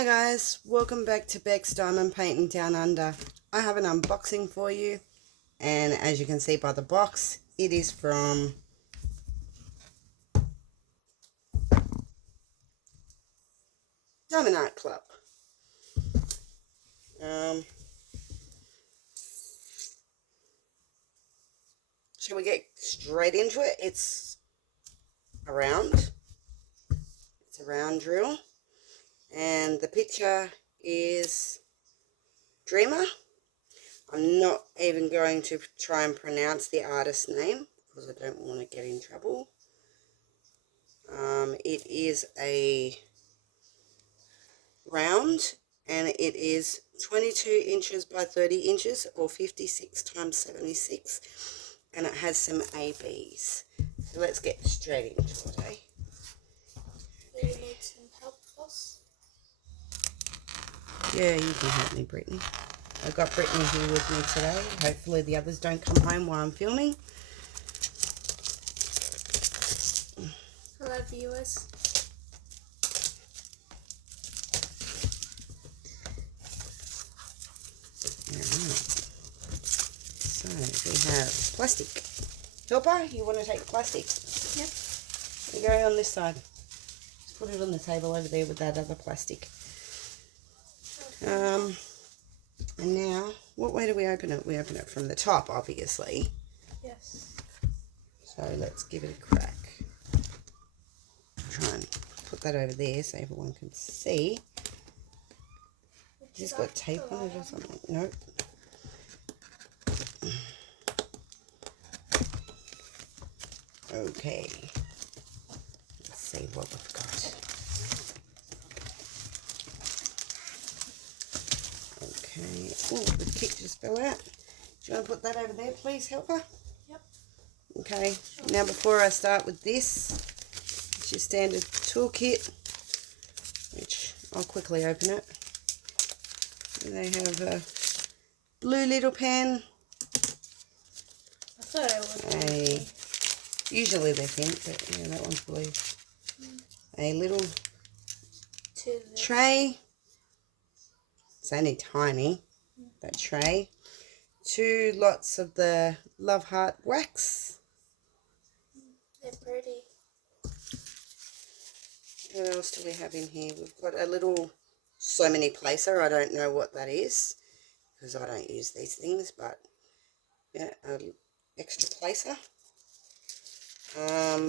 Hi guys, welcome back to Beck's Diamond Painting Down Under. I have an unboxing for you, and as you can see by the box, it is from Diamond Art Club. Shall we get straight into it? It's a round drill, and the picture is Dreamer. I'm not even going to try and pronounce the artist's name because I don't want to get in trouble. It is a round, and it is 22 inches by 30 inches or 56 times 76, and it has some ABs. So let's get straight into it, eh? Do you need some help, boss? Yeah, you can help me, Brittany. I've got Brittany here with me today. Hopefully the others don't come home while I'm filming. Hello, viewers. So we have plastic. Helper, you want to take the plastic? Yep. You go on this side. Just put it on the table over there with that other plastic. And now, what way do we open it? We open it from the top, obviously. Yes. So let's give it a crack. Try and put that over there so everyone can see. Has this got tape on it or something? Nope. Okay. Let's see what we've got. Okay. Oh, the kit just fell out. Do you want to put that over there, please, Helper? Yep. Okay. Now, before I start with this, it's your standard toolkit, which I'll quickly open it. And they have a blue little pen. I thought it would be. Usually they're pink, but yeah, that one's blue. A little tray. It's only tiny, that tray. 2 lots of the Love Heart wax. They're pretty. What else do we have in here? We've got a little so many placer. I don't know what that is because I don't use these things, but yeah, an extra placer.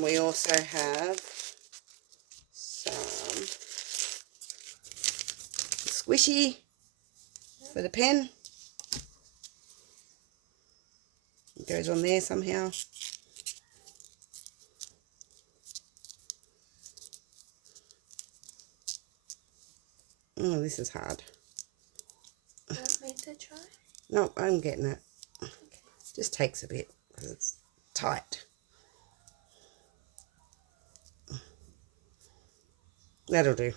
We also have some squishy for the pen. It goes on there somehow. Oh, this is hard. Want me to try? No, I'm getting it. Okay. Just takes a bit because it's tight. That'll do.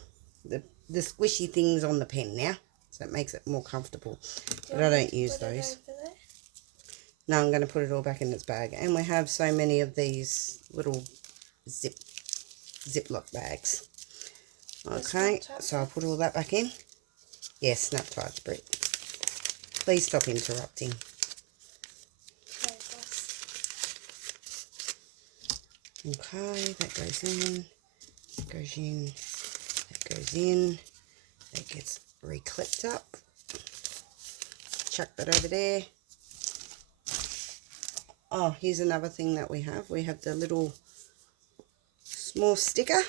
The squishy thing's on the pen now, so it makes it more comfortable. But I don't use those. No, I'm going to put it all back in its bag. And we have so many of these little Ziploc bags. Okay, so I'll put all that back in. Yes, snap tights, Britt. Please stop interrupting. Okay, that goes in. That goes in. That goes in. That gets re-clipped up. Chuck that over there. Oh, here's another thing that we have. We have the little small sticker.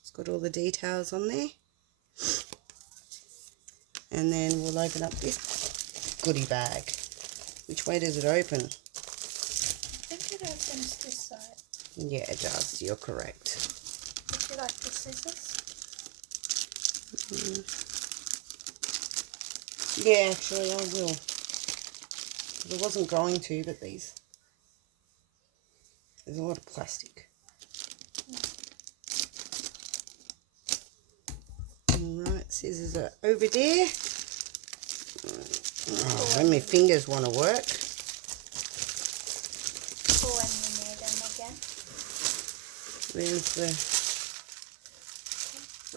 It's got all the details on there. And then we'll open up this goodie bag. Which way does it open? I think it opens this side. Yeah, it does. You're correct. Would you like the scissors? Yeah, actually I will. I wasn't going to, but there's a lot of plastic. Alright, scissors are over there. Oh, when my fingers want to work. Or when you need them again. There's the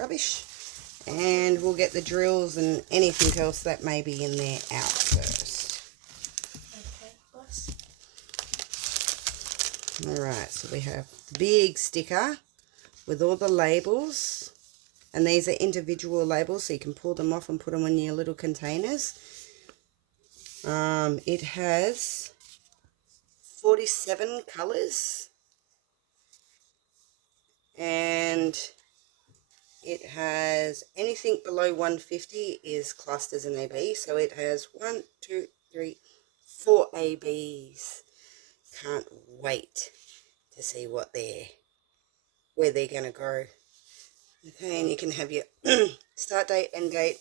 rubbish. And we'll get the drills and anything else that may be in there out first. Okay, boss. Alright, so we have the big sticker with all the labels. And these are individual labels, so you can pull them off and put them in your little containers. It has 47 colours. And it has anything below 150 is classed as an AB. So it has 1, 2, 3, 4 ABs. Can't wait to see where they're going to go. Okay, and you can have your start date, end date,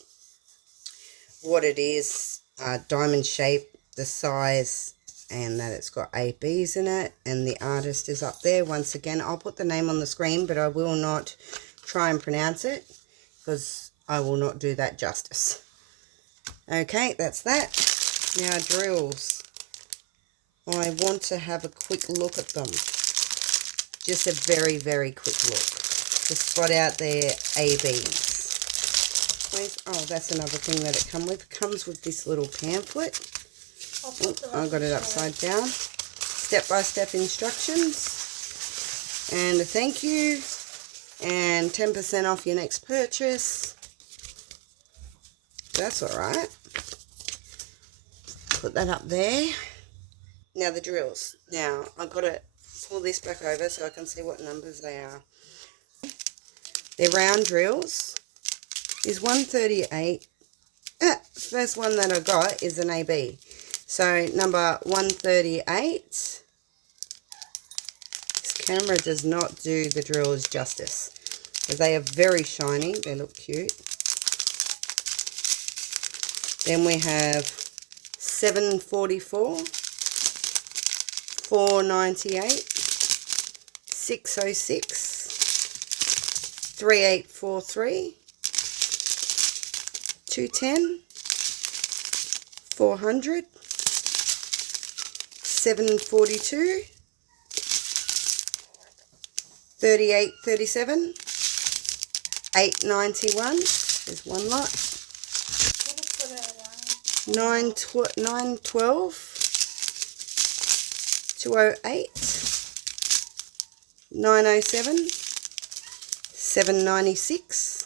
what it is, diamond shape, the size, and that it's got ABs in it, and the artist is up there. Once again, I'll put the name on the screen, but I will not try and pronounce it because I will not do that justice. Okay, that's that. Now drills. I want to have a quick look at them. Just a very, very quick look to spot out their ABs. Oh, that's another thing that it comes with this little pamphlet. I got it upside down. Step-by-step instructions. And a thank you. And 10% off your next purchase. That's alright. Put that up there. Now the drills. Now I've got to pull this back over so I can see what numbers they are. They're round drills. Is 138. First one that I got is an AB. So number 138. This camera does not do the drills justice. But they are very shiny. They look cute. Then we have 744, 498, 606, 3843, 210, 400, 742, 3837, 891. There's one lot. 912, 208, 907, 796,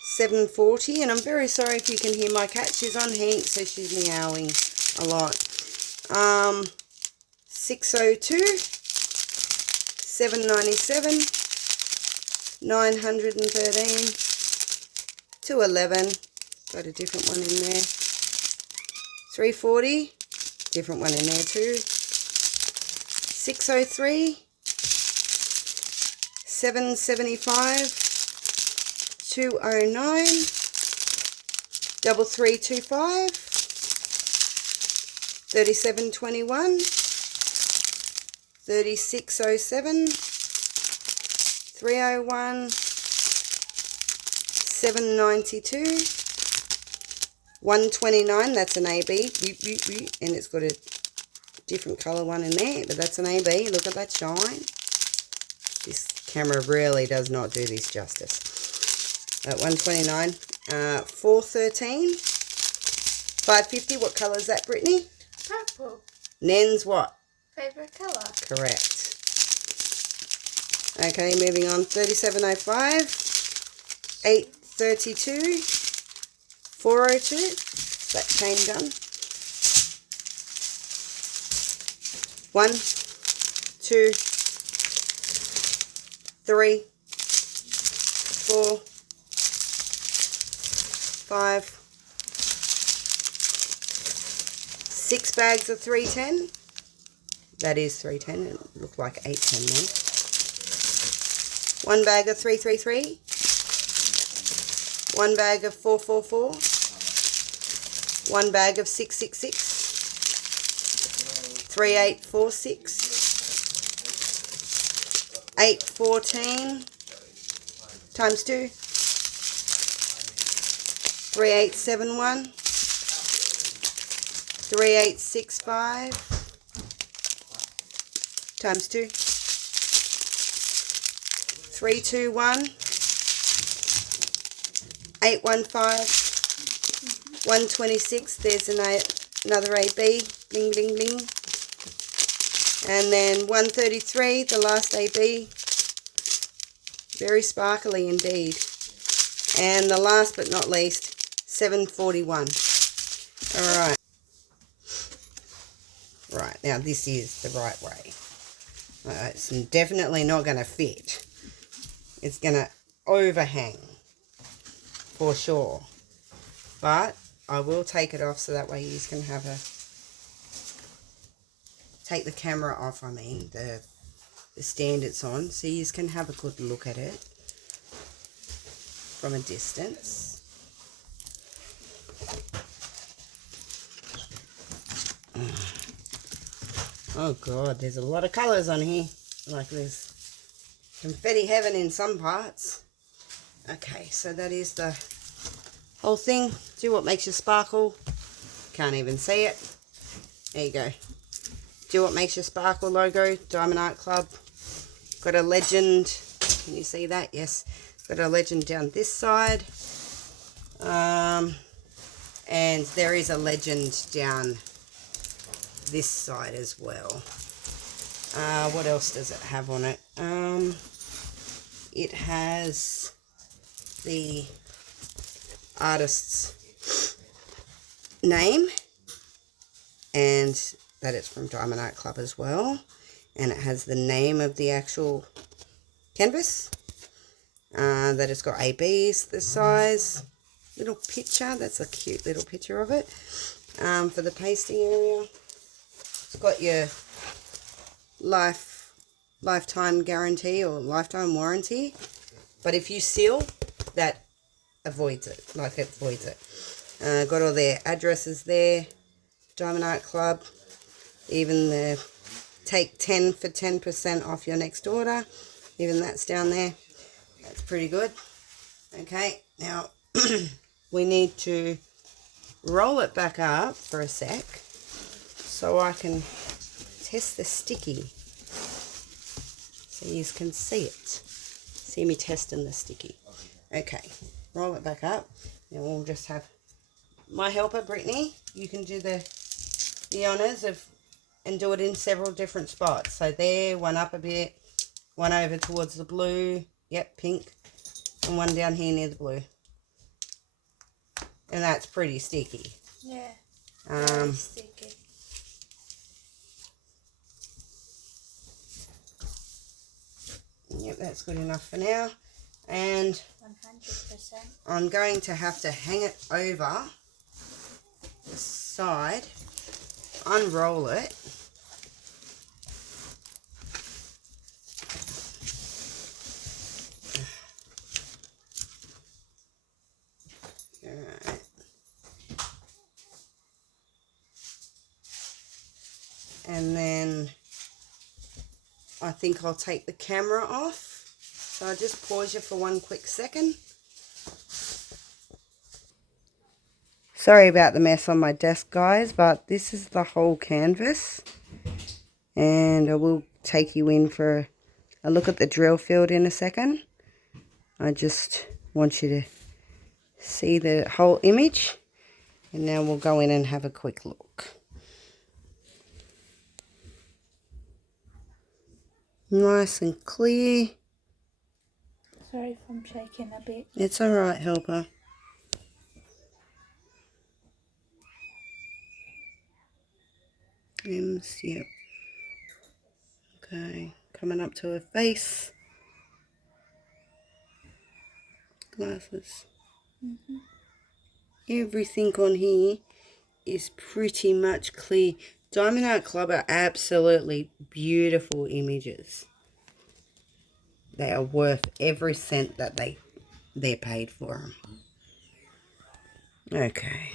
740, and I'm very sorry if you can hear my cat. She's on heat, so she's meowing a lot. 602, 797, 913, 211. Got a different one in there. 340, different one in there too. 603, 775, 209, 3325, 3721, 3607, 301, 792, 129, that's an AB, and it's got a different colour one in there, but that's an AB. Look at that shine. This camera really does not do this justice. 129, 413, 550, what colour is that, Brittany? Purple. Nen's what? Favourite colour. Correct. Okay, moving on, 3705, 832, 402, that chain gun. 1, 2, 3, 4, 5, 6 bags of 310. That is 310. It looked like 810 then. 1 bag of 333. 1 bag of 444. 1 bag of 666. 3846. 814 times 2. 3871. 3865 times 2. 321. 815, 126, there's another AB, bling, bling, bling. And then 133, the last AB, very sparkly indeed. And the last but not least, 741. All right. Right, now this is the right way. It's definitely not going to fit. It's going to overhang for sure. But I will take it off so that way you can have a... Take the camera off, I mean, the stand it's on, so you can have a good look at it from a distance. Oh God, there's a lot of colours on here. Like there's confetti heaven in some parts. Okay, so that is the whole thing. Do what makes you sparkle. Can't even see it. There you go. Do what makes you sparkle logo. Diamond Art Club. Got a legend. Can you see that? Yes. Got a legend down this side. And there is a legend down this side as well. What else does it have on it? It has the artist's name and that it's from Diamond Art Club as well, and it has the name of the actual canvas, that it's got ABs, the size, little picture, that's a cute little picture of it, for the pasting area. It's got your lifetime guarantee or lifetime warranty, but if you seal, that avoids it, like it voids it. Got all their addresses there, Diamond Art Club, even the take 10 for 10% off your next order, even that's down there. That's pretty good. Okay, now we need to roll it back up for a sec so I can test the sticky so you can see it. See me testing the sticky. Okay, roll it back up and we'll just have my helper Brittany. You can do the honours of and do it in several different spots. So there, one up a bit, one over towards the blue, yep, pink, and one down here near the blue. And that's pretty sticky. Yeah, very sticky. Yep, that's good enough for now. And 100%. I'm going to have to hang it over the side, unroll it, alright. And then I think I'll take the camera off. So I'll just pause you for one quick second. Sorry about the mess on my desk, guys, but this is the whole canvas. And I will take you in for a look at the drill field in a second. I just want you to see the whole image. And now we'll go in and have a quick look. Nice and clear. Sorry if I'm shaking a bit. It's alright, helper. M's, yep. Okay, coming up to her face. Glasses. Everything on here is pretty much clear. Diamond Art Club are absolutely beautiful images. They are worth every cent that they're paid for them. Okay.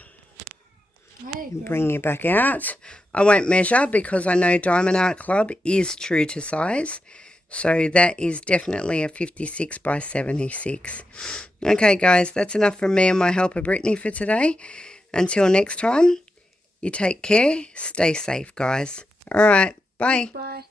Bring you back out. I won't measure because I know Diamond Art Club is true to size. So that is definitely a 56 by 76. Okay, guys, that's enough from me and my helper Brittany for today. Until next time, you take care. Stay safe, guys. All right, bye. Bye.